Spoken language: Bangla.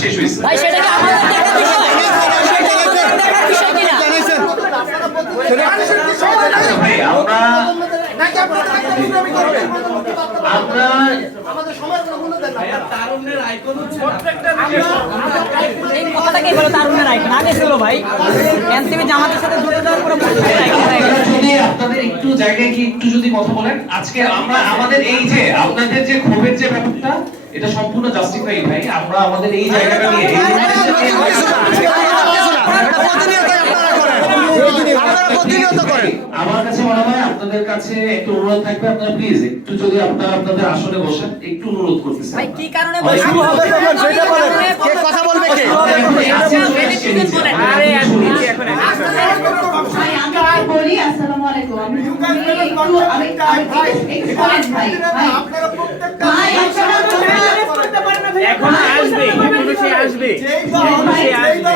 শেষ হয়েছে। ভাই সেটা কি আমাদের দেখার বিষয়? সেটা আমাদের দেখার বিষয় কিনা? ভাই আমরা এই কথাটাকে বলো তারুণ্যের আইকন আগে ছিল ভাই। এনসিপি জামাতের সাথে জুড়ে দেওয়ার পরে আইকন হয়ে গেছে। যদি আপনাদের একটু জায়গায় কি একটু যদি কথা বলেন, আজকে আমরা আমাদের এই যে আপনাদের যে ক্ষোভের যে ব্যাপারটা, এটা সম্পূর্ণ জাস্টিফাই ভাই। আমরা আমাদের এই জায়গাটা নিয়ে আমার কাছে মনে হয় আপনাদের কাছে একটু অনুরোধ থাকবে, আপনারা প্লিজ একটু যদি আপনারা আপনাদের আসনে বসেন, একটু অনুরোধ করতেছি। ভাই কি কারণে শুরু হবে কখন সেটা বলেন, কে কথা বলবে কে? আরে আপনি কি এখন ভাই আমি বলি আসসালামু আলাইকুম। আমি আপনারা প্রত্যেকটা ভাই এখন আসবে, এখন সে আসবে, সে আসবে।